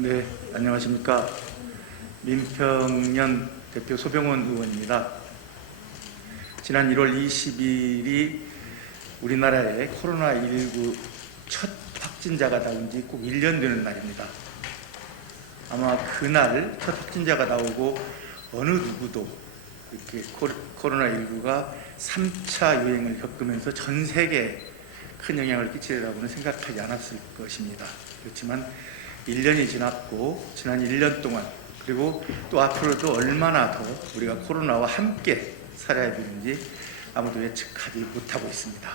네, 안녕하십니까. 민평년 대표 소병원 의원입니다. 지난 1월 20일이 우리나라에 코로나19 첫 확진자가 나온 지 꼭 1년 되는 날입니다. 아마 그날 첫 확진자가 나오고 어느 누구도 이렇게 코로나19가 3차 유행을 겪으면서 전 세계에 큰 영향을 끼치리라고는 생각하지 않았을 것입니다. 그렇지만 1년이 지났고 지난 1년 동안 그리고 또 앞으로도 얼마나 더 우리가 코로나와 함께 살아야 되는지 아무도 예측하지 못하고 있습니다.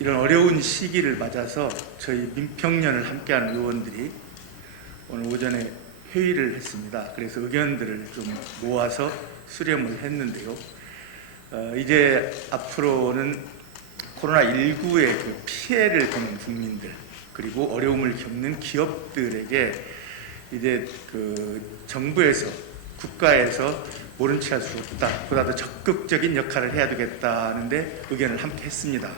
이런 어려운 시기를 맞아서 저희 민평년을 함께하는 의원들이 오늘 오전에 회의를 했습니다. 그래서 의견들을 좀 모아서 수렴을 했는데요. 이제 앞으로는 코로나19의 그 피해를 보는 국민들 그리고 어려움을 겪는 기업들에게 이제 그 정부에서 국가에서 모른 체 할 수 없다. 보다 더 적극적인 역할을 해야 되겠다는데 의견을 함께 했습니다.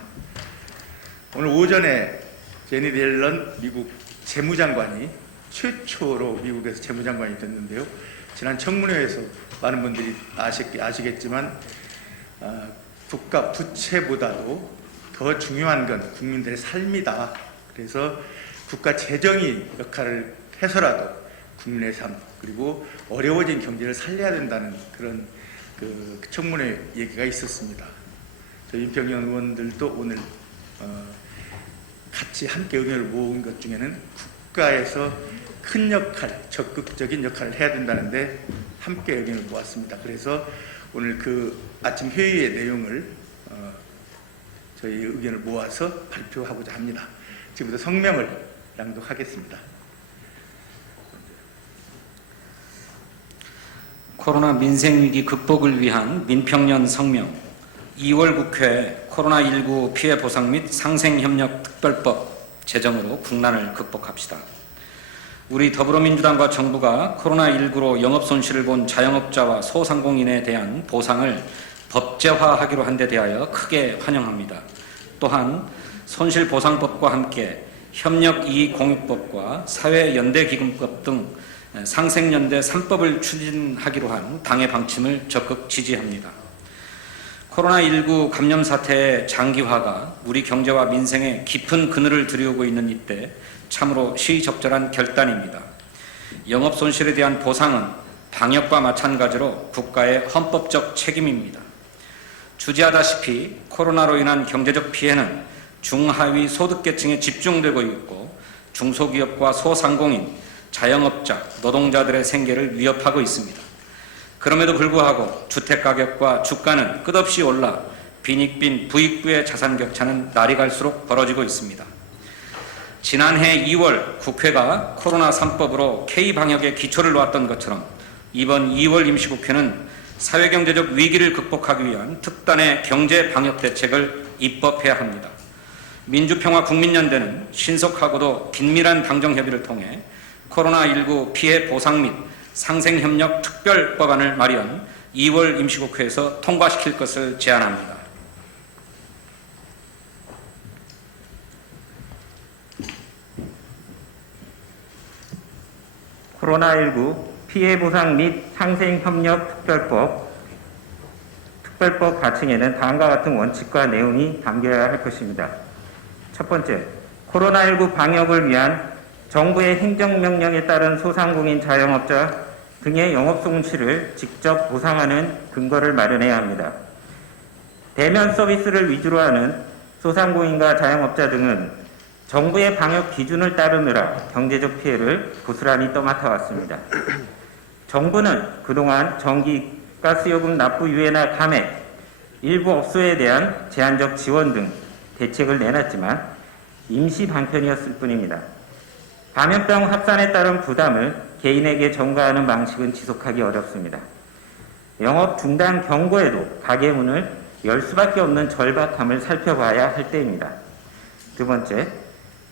오늘 오전에 제니 옐런 미국 재무장관이 최초로 미국에서 재무장관이 됐는데요. 지난 청문회에서 많은 분들이 아시겠지만 국가 부채보다도 더 중요한 건 국민들의 삶이다. 그래서 국가 재정이 역할을 해서라도 국민의 삶 그리고 어려워진 경제를 살려야 된다는 그런 그 청문회 얘기가 있었습니다. 저희 민평년 의원들도 오늘 같이 함께 의견을 모은 것 중에는 국가에서 큰 역할, 적극적인 역할을 해야 된다는데 함께 의견을 모았습니다. 그래서 오늘 그 아침 회의의 내용을 저희 의견을 모아서 발표하고자 합니다. 지금부터 성명을 낭독하겠습니다. 코로나 민생위기 극복을 위한 민평년 성명 2월 국회 코로나19 피해 보상 및 상생협력 특별법 제정으로 국난을 극복합시다. 우리 더불어민주당과 정부가 코로나19로 영업손실을 본 자영업자와 소상공인에 대한 보상을 법제화하기로 한 데 대하여 크게 환영합니다. 또한 손실보상법과 함께 협력이익공유법과 사회연대기금법 등 상생연대 3법을 추진하기로 한 당의 방침을 적극 지지합니다. 코로나19 감염 사태의 장기화가 우리 경제와 민생에 깊은 그늘을 들이우고 있는 이때 참으로 시의적절한 결단입니다. 영업손실에 대한 보상은 방역과 마찬가지로 국가의 헌법적 책임입니다. 주지하다시피 코로나로 인한 경제적 피해는 중하위 소득계층에 집중되고 있고 중소기업과 소상공인, 자영업자, 노동자들의 생계를 위협하고 있습니다. 그럼에도 불구하고 주택가격과 주가는 끝없이 올라 빈익빈 부익부의 자산격차는 날이 갈수록 벌어지고 있습니다. 지난해 2월 국회가 코로나 3법으로 K방역의 기초를 놓았던 것처럼 이번 2월 임시국회는 사회경제적 위기를 극복하기 위한 특단의 경제방역대책을 입법해야 합니다. 민주평화국민연대는 신속하고도 긴밀한 당정협의를 통해 코로나19 피해 보상 및 상생협력 특별법안을 마련 2월 임시국회에서 통과시킬 것을 제안합니다. 코로나19 피해 보상 및 상생협력 특별법 가칭에는 다음과 같은 원칙과 내용이 담겨야 할 것입니다. 첫 번째, 코로나19 방역을 위한 정부의 행정명령에 따른 소상공인 자영업자 등의 영업손실을 직접 보상하는 근거를 마련해야 합니다. 대면 서비스를 위주로 하는 소상공인과 자영업자 등은 정부의 방역 기준을 따르느라 경제적 피해를 고스란히 떠맡아왔습니다. 정부는 그동안 전기, 가스요금 납부 유예나 감액, 일부 업소에 대한 제한적 지원 등 대책을 내놨지만 임시 방편이었을 뿐입니다. 감염병 확산에 따른 부담을 개인에게 전가하는 방식은 지속하기 어렵습니다. 영업 중단 경고에도 가게 문을 열 수밖에 없는 절박함을 살펴봐야 할 때입니다. 두 번째,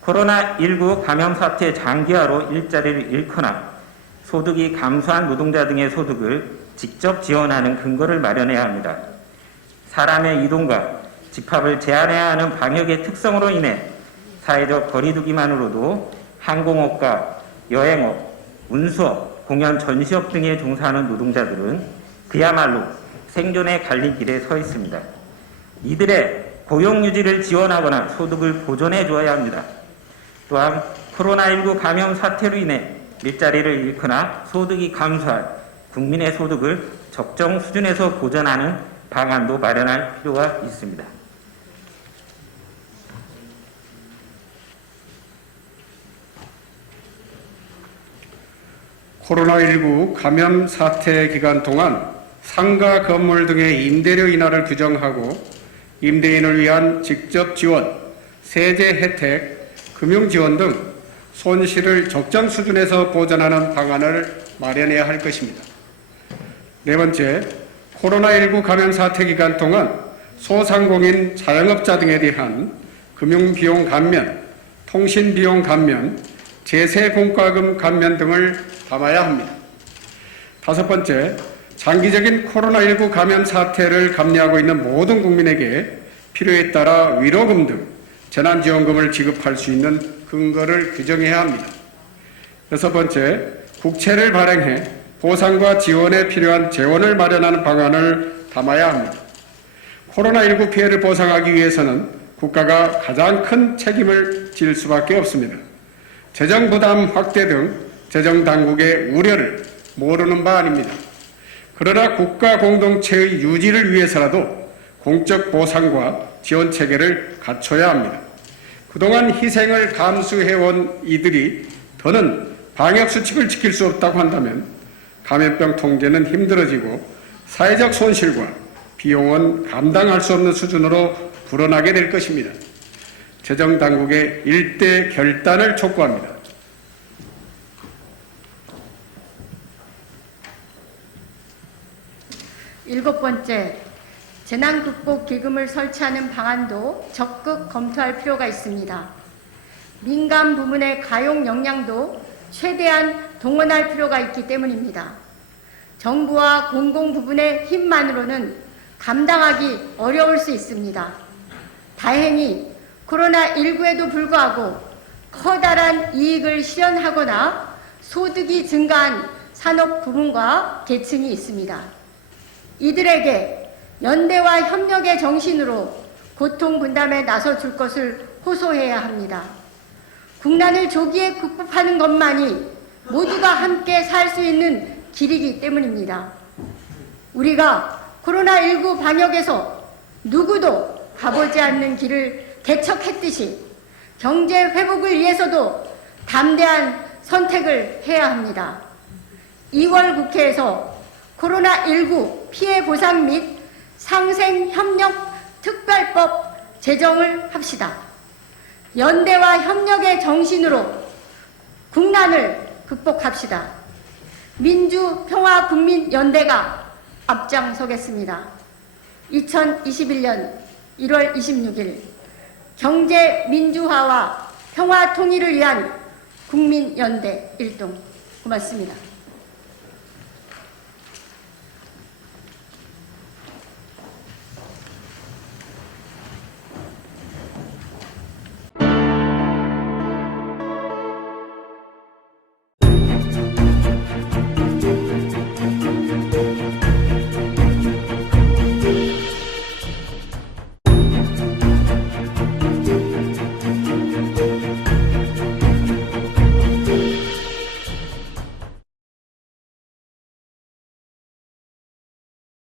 코로나19 감염 사태 장기화로 일자리를 잃거나 소득이 감소한 노동자 등의 소득을 직접 지원하는 근거를 마련해야 합니다. 사람의 이동과 집합을 제한해야 하는 방역의 특성으로 인해 사회적 거리두기만으로도 항공업과 여행업, 운수업, 공연 전시업 등에 종사하는 노동자들은 그야말로 생존의 갈림길에 서 있습니다. 이들의 고용 유지를 지원하거나 소득을 보존해 주어야 합니다. 또한 코로나19 감염 사태로 인해 일자리를 잃거나 소득이 감소할 국민의 소득을 적정 수준에서 보전하는 방안도 마련할 필요가 있습니다. 코로나19 감염 사태 기간 동안 상가 건물 등의 임대료 인하를 규정하고 임대인을 위한 직접 지원, 세제 혜택, 금융 지원 등 손실을 적정 수준에서 보전하는 방안을 마련해야 할 것입니다. 네 번째, 코로나19 감염 사태 기간 동안 소상공인 자영업자 등에 대한 금융비용 감면, 통신비용 감면, 제세 공과금 감면 등을 담아야 합니다. 다섯 번째, 장기적인 코로나19 감염 사태를 감내하고 있는 모든 국민에게 필요에 따라 위로금 등 재난지원금을 지급할 수 있는 근거를 규정해야 합니다. 여섯 번째, 국채를 발행해 보상과 지원에 필요한 재원을 마련하는 방안을 담아야 합니다. 코로나19 피해를 보상하기 위해서는 국가가 가장 큰 책임을 질 수밖에 없습니다. 재정 부담 확대 등 재정 당국의 우려를 모르는 바 아닙니다. 그러나 국가 공동체의 유지를 위해서라도 공적 보상과 지원 체계를 갖춰야 합니다. 그동안 희생을 감수해온 이들이 더는 방역 수칙을 지킬 수 없다고 한다면 감염병 통제는 힘들어지고 사회적 손실과 비용은 감당할 수 없는 수준으로 불어나게 될 것입니다. 재정 당국의 일대 결단을 촉구합니다. 일곱 번째, 재난극복기금을 설치하는 방안도 적극 검토할 필요가 있습니다. 민간 부문의 가용 역량도 최대한 동원할 필요가 있기 때문입니다. 정부와 공공 부분의 힘만으로는 감당하기 어려울 수 있습니다. 다행히 코로나19에도 불구하고 커다란 이익을 실현하거나 소득이 증가한 산업 부문과 계층이 있습니다. 이들에게 연대와 협력의 정신으로 고통 분담에 나서줄 것을 호소해야 합니다. 국난을 조기에 극복하는 것만이 모두가 함께 살 수 있는 길이기 때문입니다. 우리가 코로나19 방역에서 누구도 가보지 않는 길을 개척했듯이 경제 회복을 위해서도 담대한 선택을 해야 합니다. 2월 국회에서 코로나19 피해 보상 및 상생협력 특별법 제정을 합시다. 연대와 협력의 정신으로 국난을 극복합시다. 민주평화국민연대가 앞장서겠습니다. 2021년 1월 26일 경제 민주화와 평화 통일을 위한 국민연대 일동. 고맙습니다.